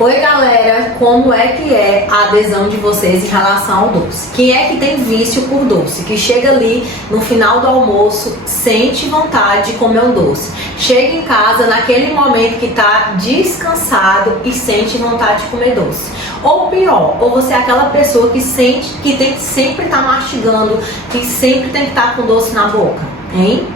Oi galera, como é que é a adesão de vocês em relação ao doce? Quem é que tem vício por doce? Que chega ali no final do almoço, sente vontade de comer um doce. Chega em casa naquele momento que tá descansado e sente vontade de comer doce. Ou pior, ou você é aquela pessoa que sente que tem que sempre estar mastigando, que sempre tem que estar com doce na boca, hein?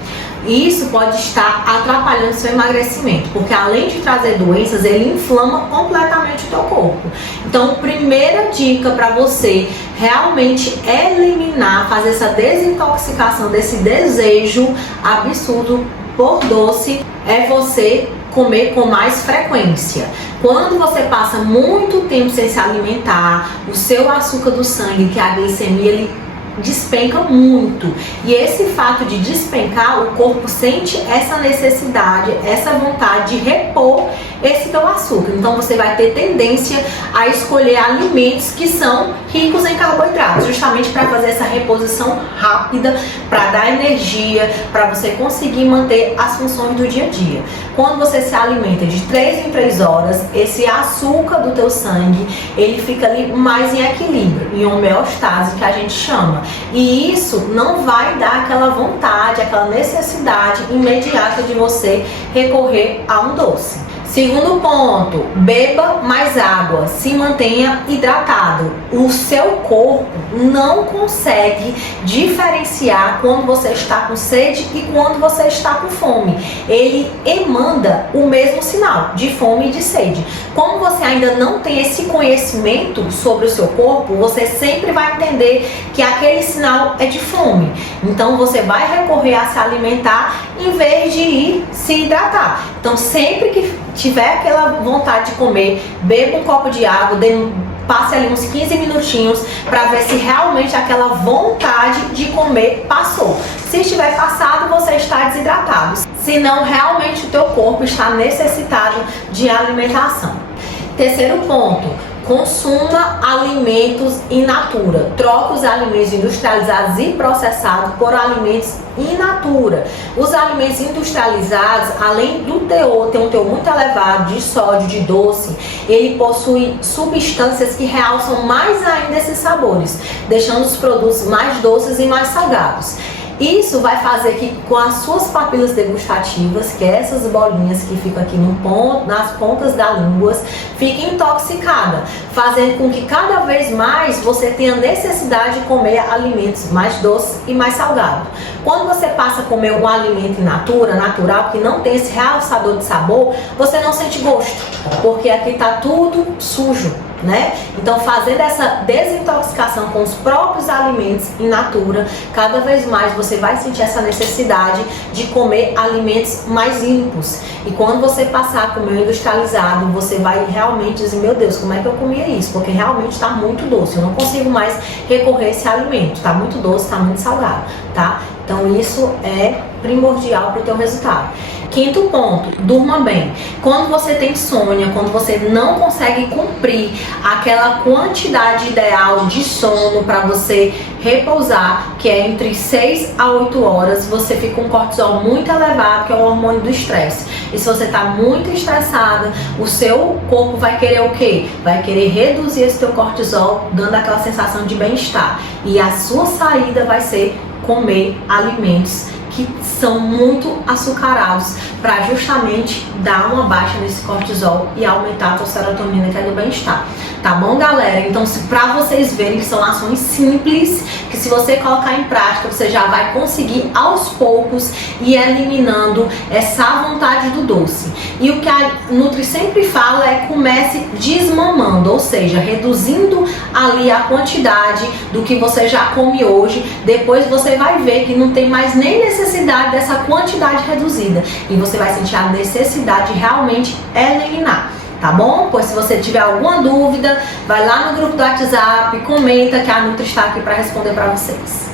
Isso pode estar atrapalhando seu emagrecimento, porque além de trazer doenças, ele inflama completamente o teu corpo. Então, primeira dica para você realmente eliminar, fazer essa desintoxicação desse desejo absurdo por doce, é você comer com mais frequência. Quando você passa muito tempo sem se alimentar, o seu açúcar do sangue, que é a glicemia, ele despenca muito, e esse fato de despencar, o corpo sente essa necessidade, essa vontade de repor esse teu açúcar. Então você vai ter tendência a escolher alimentos que são ricos em carboidratos, justamente para fazer essa reposição rápida, para dar energia, para você conseguir manter as funções do dia a dia. Quando você se alimenta de 3 em 3 horas, esse açúcar do teu sangue, ele fica ali mais em equilíbrio, em homeostase, que a gente chama. E isso não vai dar aquela vontade, aquela necessidade imediata de você recorrer a um doce. Segundo ponto, beba mais água, se mantenha hidratado. O seu corpo não consegue diferenciar quando você está com sede e quando você está com fome. Ele emanda o mesmo sinal de fome e de sede. Como você ainda não tem esse conhecimento sobre o seu corpo, você sempre vai entender que aquele sinal é de fome. Então você vai recorrer a se alimentar em vez de ir se hidratar. Então sempre que tiver aquela vontade de comer, beba um copo de água, passe ali uns 15 minutinhos para ver se realmente aquela vontade de comer passou. Se estiver passado, você está desidratado. Se não, realmente o teu corpo está necessitado de alimentação. Terceiro ponto, consuma alimentos in natura. Troque os alimentos industrializados e processados por alimentos in natura. Os alimentos industrializados, além do teor, tem um teor muito elevado de sódio, de doce, ele possui substâncias que realçam mais ainda esses sabores, deixando os produtos mais doces e mais salgados. Isso vai fazer que com as suas papilas degustativas, que é essas bolinhas que ficam aqui nas pontas da língua, fique intoxicada, fazendo com que cada vez mais você tenha necessidade de comer alimentos mais doces e mais salgados. Quando você passa a comer um alimento in natura, natural, que não tem esse realçador de sabor, você não sente gosto, porque aqui está tudo sujo, né? Então, fazendo essa desintoxicação com os próprios alimentos in natura, cada vez mais você vai sentir essa necessidade de comer alimentos mais limpos. E quando você passar a comer o industrializado, você vai realmente dizer, meu Deus, como é que eu comia isso? Porque realmente está muito doce, eu não consigo mais recorrer a esse alimento, está muito doce, está muito salgado, tá? Então isso é primordial para o teu resultado. Quinto ponto, durma bem. Quando você tem insônia, quando você não consegue cumprir aquela quantidade ideal de sono para você repousar, que é entre 6 a 8 horas, você fica com um cortisol muito elevado, que é o hormônio do estresse. E se você está muito estressada, o seu corpo vai querer o quê? Vai querer reduzir esse teu cortisol, dando aquela sensação de bem-estar. E a sua saída vai ser comer alimentos que são muito açucarados, para justamente dar uma baixa nesse cortisol e aumentar a tua serotonina, que é do bem-estar. Tá bom, galera? Então, para vocês verem que são ações simples, que se você colocar em prática, você já vai conseguir aos poucos ir eliminando essa vontade do doce. E o que a Nutri sempre fala é comece desmamando, ou seja, reduzindo ali a quantidade do que você já come hoje. Depois você vai ver que não tem mais nem necessidade dessa quantidade reduzida, e você vai sentir a necessidade de realmente eliminar. Tá bom? Pois se você tiver alguma dúvida, vai lá no grupo do WhatsApp, comenta que a Nutri está aqui para responder para vocês.